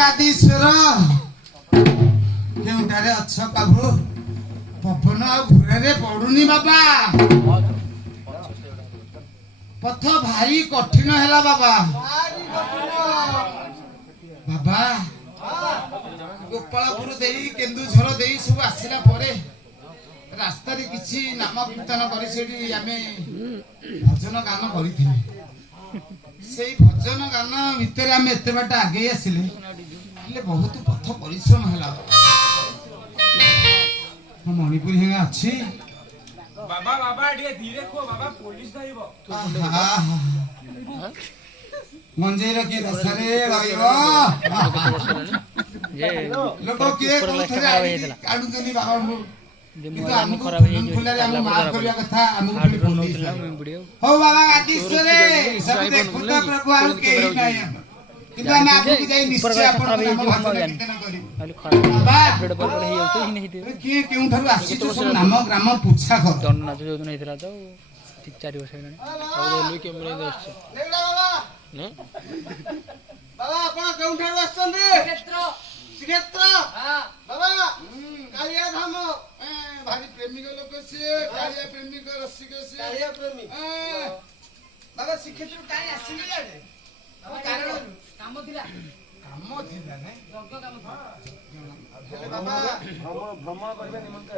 गादीश्वर केउटारे अच्छ प्रभु पवन घुरे पड़ुनी बाबा पथ भारी कठिन है बाबा बाबा गोपालपुर दे केन्दुझर दे सब आसला परे रास्ता रे किछि नाम कीर्तन करी सेठी आमे भजन गान करिथिले सेई भजन गान भितर आमे एते बाटा आगे आसिले ले बहुत पथ परिश्रम हला हम मणिपुर हेगा अछि बाबा बाबा एडी धीरे को बाबा पुलिस धइबो मंजे रे के दसरे रहिबो जे लोक के कोथरे काडु देली बाबा मु दिमो हम खराब हे फुलरे हम मार करिया कथा हम पुलिस हो बाबा गादीश्वरे सब देखुता प्रभु आउ के नाही किंतु हम आगु की जाई निश्चय आपण नाम भजन कीर्तन करिबो खाली खराब पेड़ पर हे होतो ही नहीं दे के केउ थारु आसी तो सब नाम ग्राम पुछा कर दन नाच जो नहीं हेतला तो ঠিক 4 ବର୍ଷ ହେଲାଣି। ନେଉଡ଼ା ବାବା ବାବା ଆପଣ କେଉଁଠାରୁ ଆସିଛନ୍ତି? ଶ୍ରୀକ୍ଷେତ୍ର ବାବା କାଳିଆ ଧାମ ଭାରି ପ୍ରେମିକ ଲୋକ ସିଏ କାଳିଆ ପ୍ରେମିକ ରସିକ ସିଏ କାଳିଆ ପ୍ରେମୀ ବାବା ଶ୍ରୀକ୍ଷେତ୍ର କାହିଁ ଆସିଲେ ଇଆଡେ? କାମ ଥିଲା ନାଇଁ ହେଲେ ବାବା ଭ୍ରମଣ କରିବା ନିମନ୍ତେ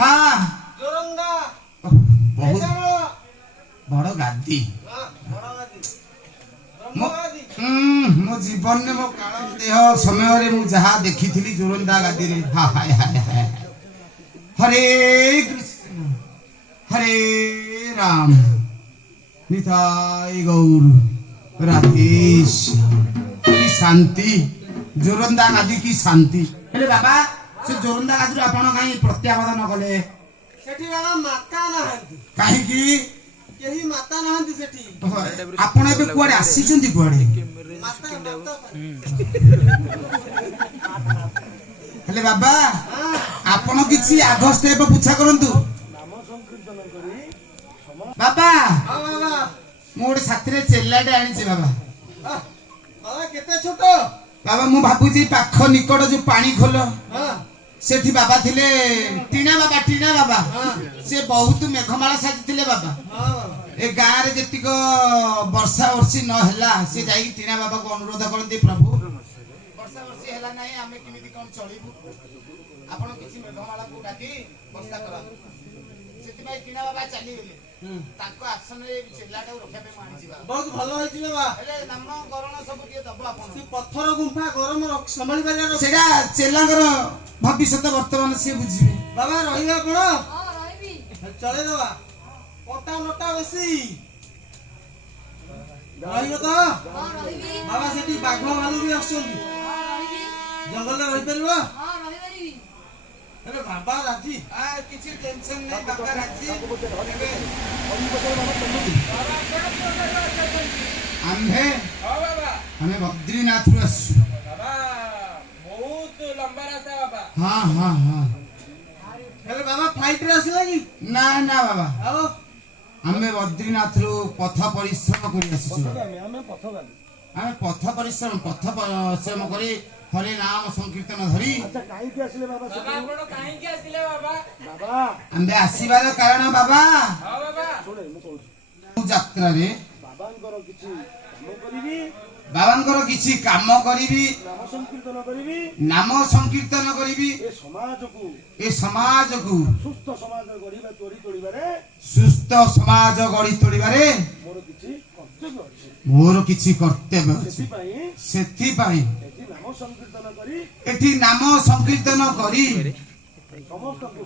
ହଁ ଜୋରନ୍ଦା ବହୁତ ବଡ ଗାଦି ମୋ ଜୀବନରେ ମୋ କାଳ ଦେହ ସମୟରେ ମୁଁ ଯାହା ଦେଖିଥିଲି ଜୋରନ୍ଦା ଗାଦିରେ ହାୟ ହାୟ ହାୟ ହରେ କୃଷ୍ଣ ହରେ ରାମ ନିତାଇ ଗୌର ରାଧେଶ କି ଶାନ୍ତି ଜୋରନ୍ଦା ଗାଦି କି ଶାନ୍ତି। ହେଲେ ବାବା ସେ ଜୋରନ୍ଦା ଗାଦିରୁ ଆପଣ କାହିଁ ପ୍ରତ୍ୟାବର୍ତ୍ତନ କଲେ? ସେଠି ବାବା ମାତା ନାହାନ୍ତି। କାହିଁକି? କେହି ମାତା ନାହାନ୍ତି ସେଠି। ଆପଣ ଏବେ କୁଆଡେ ଆସିଛନ୍ତି କୁଆଡେ? ହେଲେ ବାବା ଆପଣ କିଛି ଆଗ ଷ୍ଟେପ ପୁଛା କରନ୍ତୁ। ବାବା ମୁଁ ଗୋଟେ ସାଥିରେ ଚେଲାଟେ ଆଣିଛି ବାବା। କେତେ ଛୋଟ ବାବା ମୁଁ ଭାବୁଛି ପାଖ ନିକଟ ଯୋଉ ପାଣି ଖୋଲ ସେଠି ବାବା ଥିଲେ ଟିଣା ବାବା ସେ ବହୁତ ମେଘମାଳ ସାଜିଥିଲେ ବାବା। ଏ ଗାଁରେ ଯେତିକ ବର୍ଷା ବର୍ଷି ନ ହେଲା ସେ ଯାଇକି ଟିଣା ବାବାକୁ ଅନୁରୋଧ କରନ୍ତି, ପ୍ରଭୁ ବର୍ଷା ବର୍ଷି ହେଲା ନାହିଁ ଆମେ କେମିତି କଣ ଚଳିବୁ, ଆପଣ କିଛି ମେଘମାଳାକୁ ଡାକି ବର୍ଷା କରନ୍ତୁ। ସେଥିପାଇଁ ଟିଣା ବାବା ଚାଲିଗଲେ। ତାଙ୍କ ଆସନରେ ଚେଲାଟାକୁ ରଖିବା ପାଇଁ ମୁଁ ଆଣିଛି ବାବା। ବହୁତ ଭଲ ହେଇଛି ବାବା। ହେଲେ ନାମ ଗରଣ ସବୁ ଟିକେ ଦବ ଆପଣ। ସେ ପଥର ଗୁମ୍ଫା ଗରମ ସମ୍ଭାଳି ପାରିବ ସେଇଟା ଚେଲାଙ୍କର ଭବିଷ୍ୟତ ବର୍ତ୍ତମାନ ସିଏ ବୁଝିବେ। ବାବା ରହିବେ ଆପଣ? ଚଳେଇଦବା କଟା ନଟା ବେଶୀ ରହିବ ତ ବାବା। ସେଠି ବାଘ ଭାଲୁ ବି ଆସୁଛନ୍ତି, ଜଙ୍ଗଲରେ ରହିପାରିବ? ହେଲେ ବାବା ରାଜି? କିଛି ଟେନସନ ନାହିଁ ବାବା ରାଜି। ଆମେ ବଦ୍ରୀନାଥରୁ ଆସିଛୁ। ବହୁତ ଲମ୍ବା ରାସ୍ତା ବାବା। ହଁ ହଁ ହଁ। ହେଲେ ବାବା ଫ୍ଲାଇଟ ରେ ଆସିଲା କି? ନା ନା ବାବା ଆଉ ଆମେ ବଦ୍ରୀନାଥରୁ ପଥ ପରିଶ୍ରମ କରି ଆସିଛୁ। ଆମେ ପଥ ପରିଶ୍ରମ କରି ହରେ ନାମ ସଂକୀର୍ତ୍ତନ ଧରି କାହିଁକି ଆସିଲେ ବାବା? ଆପଣ କାହିଁକି ଆସିଲେ ବାବା? ଆମେ ଆସିବାର କାରଣ ବାବା ହଁ ବାବା ମୁଁ ଯାତ୍ରାରେ ବାବାଙ୍କର କିଛି କାମ କରିବି, ବାବାଙ୍କର କିଛି କାମ କରିବି, ନାମ ସଂକୀର୍ତ୍ତନ କରିବି। ଏ ସମାଜକୁ ସୁସ୍ଥ ସମାଜ ଗଢି ତୋଳିବାରେ ମୋର କିଛି କର୍ତ୍ତବ୍ୟ ଅଛି। ସେଥିପାଇଁ ଏଠି ନାମ ସଂକୀର୍ତ୍ତନ କରି ସମସ୍ତଙ୍କୁ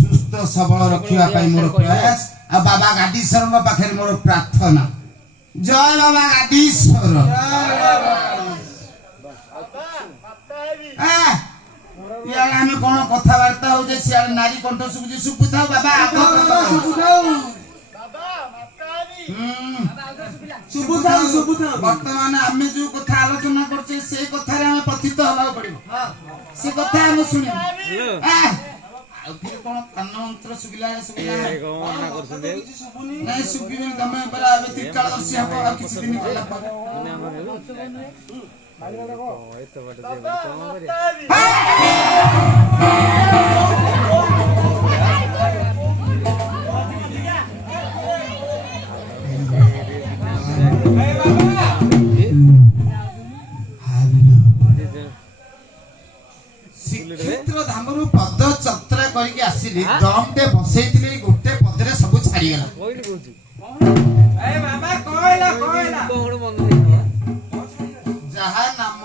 ସୁସ୍ଥ ସବଳ ରଖିବା ପାଇଁ ମୋର ପ୍ରୟାସ। ଆଉ ବାବା ଗାଡିଶ୍ୱରଙ୍କ ପାଖରେ ମୋର ପ୍ରାର୍ଥନା। ଜୟ ବାବା ଗାଡିଶ୍ୱର। ଇଆଡେ ଆମେ କଣ କଥାବାର୍ତ୍ତା ହଉଛେ, ସିଆଡେ ନାରୀ କଣ୍ଠ ଶୁଭୁଛି। ଶୁଭୁଥାଉ ବାବା, ବର୍ତ୍ତମାନ ଆମେ ଯୋଉ କଥା ଆଲୋଚନା କରୁଛେ ସେଇ କଥାରେ ଆମେ ପତିତ ହବାକୁ ପଡିବ। ସେ କଥା ଆମେ ଶୁଣିବା। ଆଉ ଫେର କଣ କାନ ମନ୍ତ୍ର ଶୁଭିଲା ନାଇଁ ଶୁଭିବନି। ତମେ ପରା ଏବେ ତ୍ରିକାଳଦର୍ଶୀ ହବ ଆଉ କିଛି ଦିନ ଗଲା ପରେ। ଶ୍ରୀକ୍ଷେତ୍ର ଧାମରୁ ପଦ ଚତ୍ରା କରିକି ଆସିଲି। ଡ୍ରମ୍ ଟେ ବସେଇଥିଲି, ଗୋଟେ ପଦରେ ସବୁ ଛାଡିଗଲା। ଯାହା ନାମ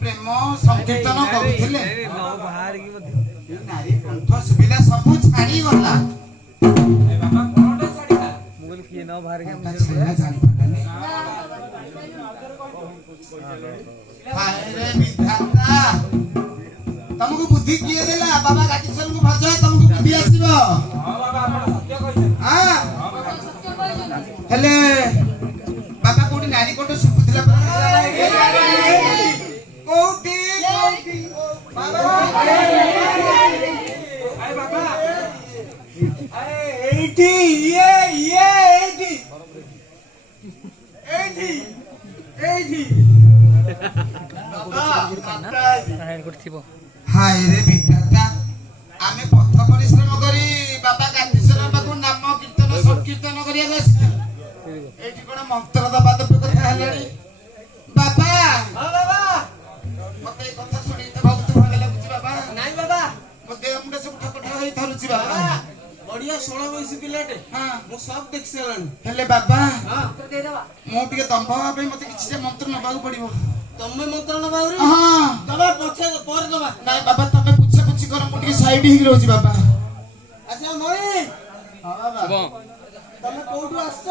ପ୍ରେମ ସଂକୀର୍ତ୍ତନ କରୁଥିଲେ ନାରୀ କଣ୍ଠ ଶୁଭିଲା, ସବୁ ଛାଡିଗଲା। ତମକୁ ବୁଦ୍ଧି କିଏ ଦେଲା? ବାବା ଗାଡିଶ୍ୱରଙ୍କୁ ଭଜ, ତମକୁ ବୁଦ୍ଧି ଆସିବ। ହେଲେ ବାବା କୋଉଠି ନାରୀ କଣ୍ଠ ଶୁଭୁଥିଲା? କୋଉଠି ଏଇଠି ଏଇଠି ଏଇଠି ଏଇଠି ଥିବ ହାୟ ରେ ବିଧାତା ଆମେ ପଥ ପରିଶ୍ରମ କରି ବାବା ଗାନ୍ଧୀଶ୍ୱର ବାବାକୁ ନାମ କୀର୍ତ୍ତନ ସଂକୀର୍ତ୍ତନ କରିବାକୁ ଆସିଛୁ। ଏଇଠି କଣ ମନ୍ତ୍ର ଦବା ଦବା କଥା ହେଲାଣି ବାବା। ହଁ ବାବା ମତେ ଏ କଥା ଶୁଣି ତ ବହୁତ ଭଲ ଲାଗୁଛି ବାବା। ନାଇଁ ବାବା ମୋ ଦେହ ମୁଣ୍ଡ ସବୁ ଠକଠକ ହେଇ ଧରୁଛି ବାବା। ବାବା ବଢିଆ 16 ବୟସ ପିଲାଟେ ହଁ ମୁଁ ସବୁ ଦେଖି ସାରିଲାଣି। ହେଲେ ବାବା ହଁ ମୁଁ ଟିକେ ଦମ୍ଭ ହବା ପାଇଁ ମତେ କିଛିଟା ମନ୍ତ୍ର ନବାକୁ ପଡିବ। ତମେ ମନ୍ତ୍ରଣ ବାବୁରେ ହଁ ଦବା ପଛେ ପରେ ଦବା। ନାଇଁ ବାବା ତମେ ପୁଛା ପୁଛି କର ମୁଁ ଟିକେ ସାଇଡ ହେଇକି ରହୁଛି ବାବା। ଆଚ୍ଛା ମଣି ହଁ ବାବା ତମେ କୋଉଠୁ ଆସିଛ?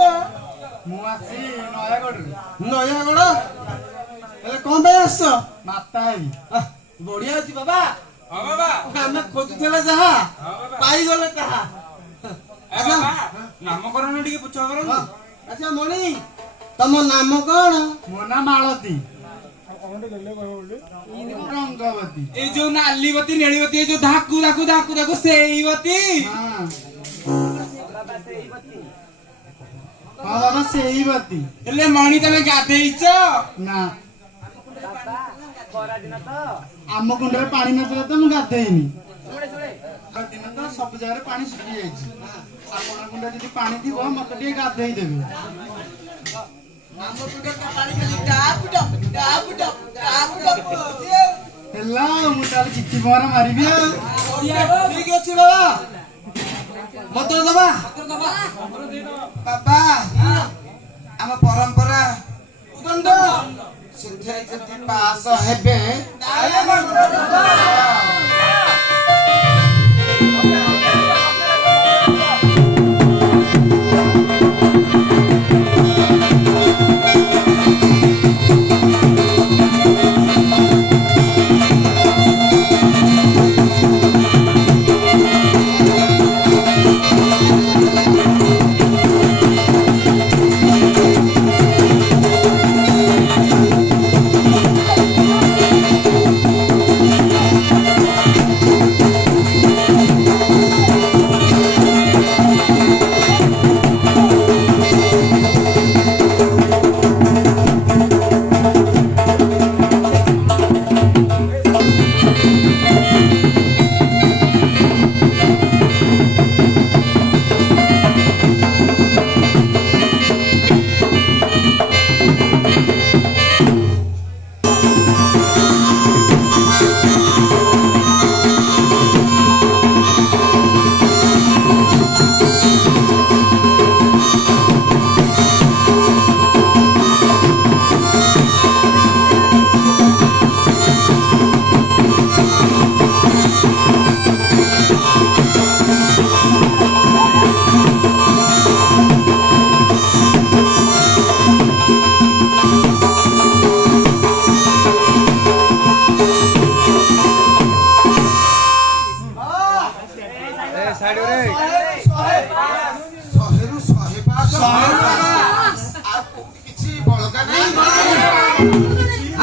ମୁଁ ଆସି ନୟାଗଡ଼ରୁ। ନୟାଗଡ଼ ହେଲେ କଣ ପାଇଁ ଆସିଛ? ମାତା ହେବି। ବଢିଆ ଅଛି ବାବା। ହଁ ବାବା ଆମେ ଖୋଜୁଥିଲେ ଯାହା ହଁ ବାବା ପାଇଗଲେ ତାହା। ଏ ବାବା ନାମକରଣ ଟିକେ ପୁଛ କରନ୍ତୁ। ଆଚ୍ଛା ମଣି ତମ ନାମ କଣ? ମୋ ନାଁ ମାଳତୀ ରଙ୍ଗବତୀ। ଏଇ ଯୋଉ ନାଲିବତୀ ନେଳିବତୀ ଏଇ ଯୋଉ ଧାକୁ ଧାକୁ ଧାକୁ ଧାକୁ ସେଇ ବତୀ। ହଁ ବାବା ସେଇ ବତୀ। ହେଲେ ମଣି ତମେ ଗାଧେଇଛ? ନା ଆମ କୁଣ୍ଡରେ ପାଣି ନଥିଲା ତ ମୁଁ ଗାଧେଇନି। ଦିନ ତ ସବୁ ଜାଗାରେ ପାଣି ଶୁଖି ଯାଇଛି। ଆପଣ କୁଣ୍ଡରେ ଯଦି ପାଣି ଥିବ ମତେ ଟିକେ ଗାଧେଇ ଦେବେ। ହେଲା ମୁଁ ତାହେଲେ ଚିଠି ପହଁରା ମାରିବି ଆଉ। ଠିକ ଅଛି ବାବା ମନ୍ତ୍ର ଦବା। ବାବା ଆମ ପରମ୍ପରା ଉଦଣ୍ଡ ସେଥିରେ ଯଦି ପାସ ହେବେ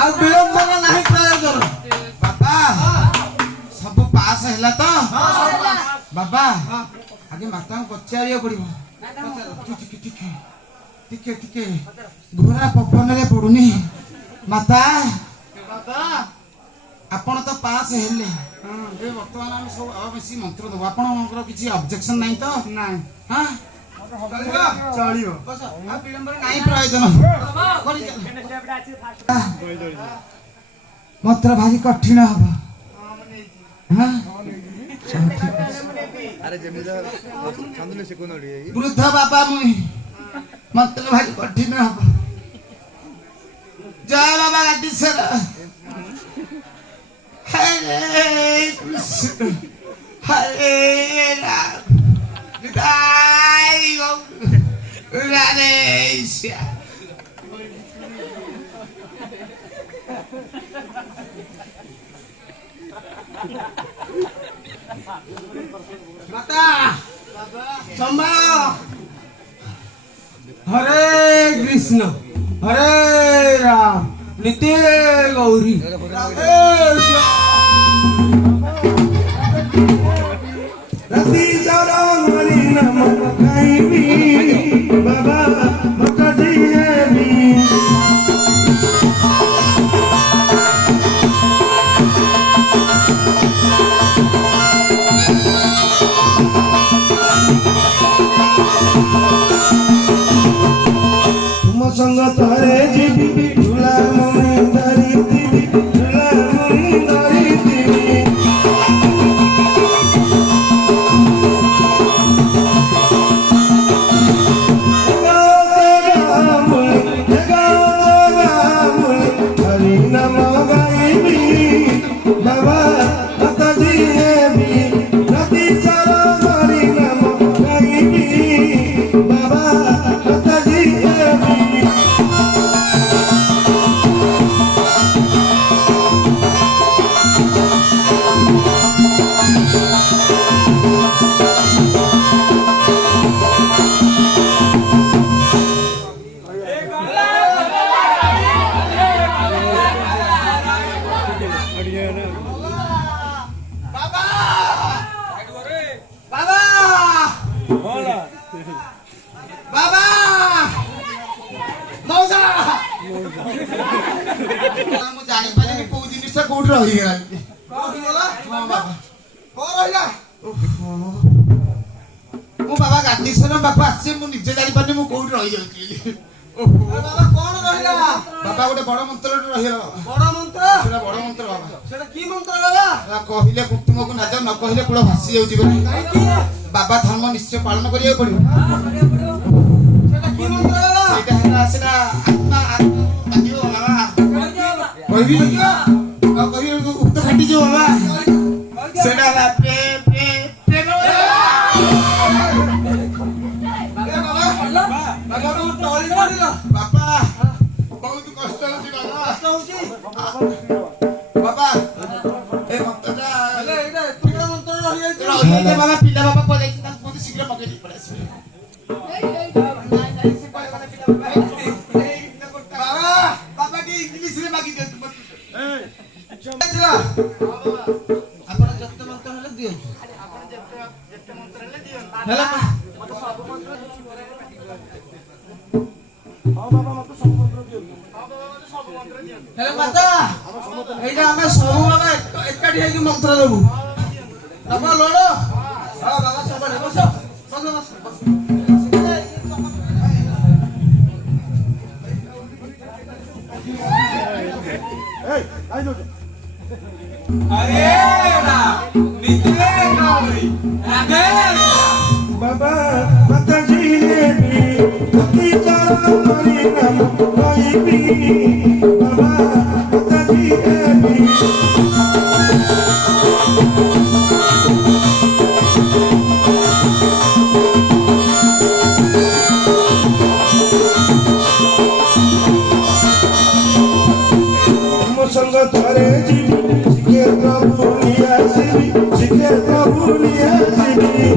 ଆଉ ବିଳମ୍ବନ ନାହିଁ ପ୍ରୟୋଜନ। ବାବା ସବୁ ପାସ୍ ହେଲା ତ ବାବା ଆଗେ ମାତାଙ୍କୁ ପଚାରିବାକୁ ପଡିବ। ଟିକେ ଟିକେ ଘୋରା ପବନରେ ପଡୁନି। ମାତା ବାବା ଆପଣ ତ ପାସ୍ ହେଲେ ଏବେ ବର୍ତ୍ତମାନ ଆମେ ସବୁ ଆଉ ବେଶୀ ମନ୍ତ୍ର ଦେବୁ। ଆପଣଙ୍କର କିଛି ଅବଜେକ୍ସନ ନାହିଁ ତ? ନାଇଁ ହଁ ଚଳିବ ଆଉ ବିଳମ୍ବରେ ନାହିଁ ପ୍ରୟୋଜନ। ମନ୍ତ୍ର ଭାରି କଠିନ ହବ। ବୃଦ୍ଧ ବାବା ମୁଇଁ ମନ୍ତ୍ର ଭାରି କଠିନ ହବ। ଜୟ ବାବା ଗାନ୍ଧୀଶ୍ୱର। ହରେ କୃଷ୍ଣ ହରେ ରାମ ଜୟ ଗୌର ରାଧେ শ্যাম। ମାତା ସମ୍ଭାଳ। ହରେ କୃଷ୍ଣ ହରେ ରାମ ନିତ୍ୟ ଗୌରୀ ରାଧେ ଶ୍ୟାମ। ରହିଗଲା କଣ ହେଇଗଲା? ହଁ ବାବା କଣ ରହିଲା? ମୁଁ ବାବା ଗାନ୍ଧୀଶ୍ୱର ବାପା ଆସିଛି ମୁଁ ନିଜେ ଜାଣିପାରୁନି ମୁଁ କୋଉଠି ରହିଯାଉଛି ବାବା କଣ ରହିଲା? ବାବା ଗୋଟେ ବଡ ମନ୍ତ୍ରଟେ ରହିଗଲା ବଡ ମନ୍ତ୍ର? ସେଟା ବଡ ମନ୍ତ୍ର ବାବା ସେଟା କି ମନ୍ତ୍ର ବାବା? କହିଲେ କୁଟୁମ୍ବକୁ ନାଜ ନ କହିଲେ କୂଳ ଭାସି ଯାଉଛି ବୋଲି କାହିଁକି? ବାବା ଧର୍ମ ନିଶ୍ଚୟ ପାଳନ କରିବାକୁ ପଡିବ ସେଟା କି ମନ୍ତ୍ର ବାବା? ସେଇଟା ହେଲା ସେଟା ଆତ୍ମା ବାଜିବ ବାବା କହିବି ଆଉ କହିବି ଉକ୍ତ ଫାଟିଯିବ ବାବା ସେଟା ହେଲା ପ୍ରେମ ବାବା ତମ ଟଳି ପଡିଲ। ବାପା ବହୁତ କଷ୍ଟ ହଉଛି ବାବା କଷ୍ଟ ହଉଛି? ବାବା ଏ ମନ୍ତ୍ରଟା ହେଲେ ଏଇଟା ଏତେ ବଡ ମନ୍ତ୍ର ରହିଯାଇଛି। ରହିଯାଇଛି ବାବା ପିଲା ବାବା ପଳେଇଛି ତାଙ୍କୁ ବହୁତ ଶୀଘ୍ର ପକେଇ ଦେଇ ପଳେଇ ଆସିବେ ବାବା ବାବା ଟିକେ ଇଂଲିଶରେ ମାଗି ଦିଅନ୍ତୁ ଥିଲା। ଆପଣ ଯେତେ ମନ୍ତ୍ର ହେଲେ ଦିଅନ୍ତୁ। ହେଲା ହେଲେ ମାତା ଏଇଟା ଆମେ ସବୁ ବାବା ଏକାଠି ହେଇକି ମନ୍ତ୍ର ଦେବୁ। ବାବା ଲୋଡ଼ ହଁ ବାବା ସବୁବେଳେ ବସ ବସ ବସ ବସ। बाबा माताजी ने भी अति चारा मरी नाम कोई भी बाबा माताजी ने भी संग थारे जीवी शिखे प्रभु लिया शिवी शिखे प्रभु लिया शिवी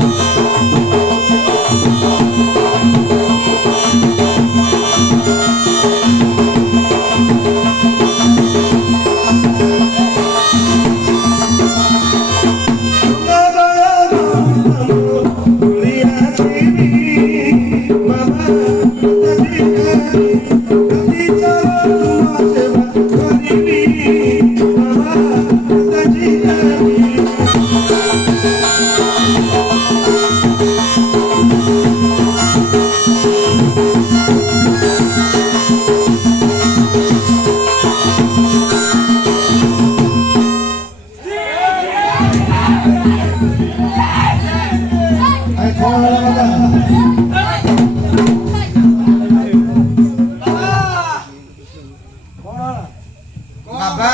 ବାବା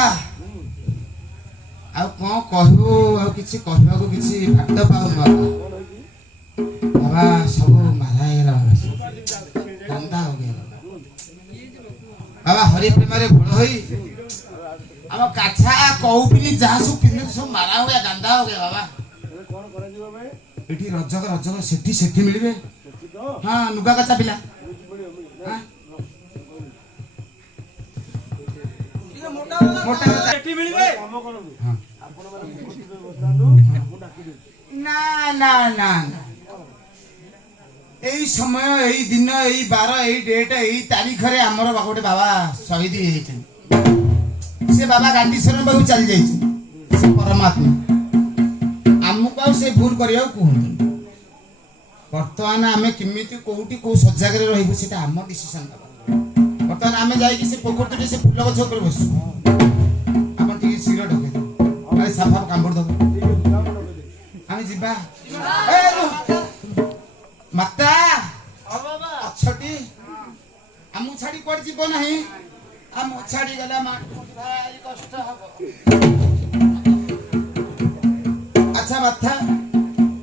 ଆଉ କଣ କହିବୁ ଆଉ କିଛି କହିବାକୁ କିଛି ବାଟ ପାଉନି ବାବା ବାବା ସବୁ ମାରା ହେଇଗଲା ଗନ୍ଧା हो गया ବାବା ହରି ପ୍ରେମରେ ବଡ ହୋଇ ଆମ କାଛା କଉପିଲି ଯାହା ସବୁ ପିନ୍ଧୁ ସବୁ ମାରା हो गया ଗନ୍ଧା हो गया ବାବା ଏଠି ରଜକ ସେଠି ମିଳିବେ ହଁ ନୁଗା କଚା ପିଲା ଏଠି ମିଳିବେ ନା ନା ନା ଏଇ ସମୟ ଏଇ ଦିନ ଏଇ ବାର ଏଇ ଡେଟ୍ ଏଇ ତାରିଖରେ ଆମର ଗୋଟେ ବାବା ଶହୀଦ ହେଇଯାଇଛନ୍ତି ସେ ବାବା ଗାନ୍ଧୀଶ୍ୱର ପାଖକୁ ଚାଲି ଯାଇଛନ୍ତି ସେ ପରମାତ୍ମା ଆମକୁ ଆଉ ସେ ଭୁଲ କରିବାକୁ କୁହନ୍ତୁ ବର୍ତ୍ତମାନ ଆମେ କେମିତି କୋଉଠି କୋଉ ସଜାଗରେ ରହିବୁ ସେଟା ଆମ ଡିସିସନ ବର୍ତ୍ତମାନ ଆମେ ଯାଇକି ସେ ପୋଖରୀ ସେ ଫୁଲ ଗଛ ଉପରେ ବସୁ ଆପଣ ଟିକେ ଶୀଘ୍ର ଢକେଇଦେବେ ସାଫା କାମୁଡି ଦବ ଆମେ ଯିବା ମାତା ଅଛଟି ଆମକୁ ଛାଡି କୁଆଡେ ଯିବ ନାହିଁ ଆମ ଛାଡି ଗଲା ଭାରି କଷ୍ଟ ହବ ଆଚ୍ଛା ମାତା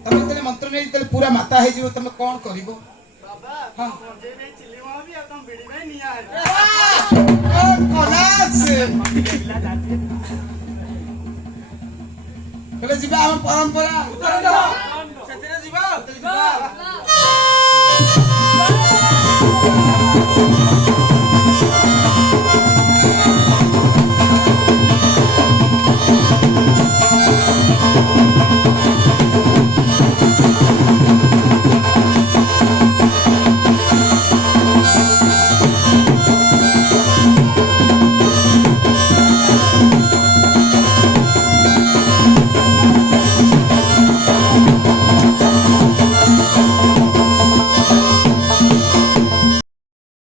ତମେ ଯେତେବେଳେ ମନ୍ତ୍ର ନେଇ ଯେତେବେଳେ ପୁରା ମାତା ହେଇଯିବ ତମେ କଣ କରିବ ଯିବା ଆମ ପରମ୍ପରା ସେଥିରେ ଯିବା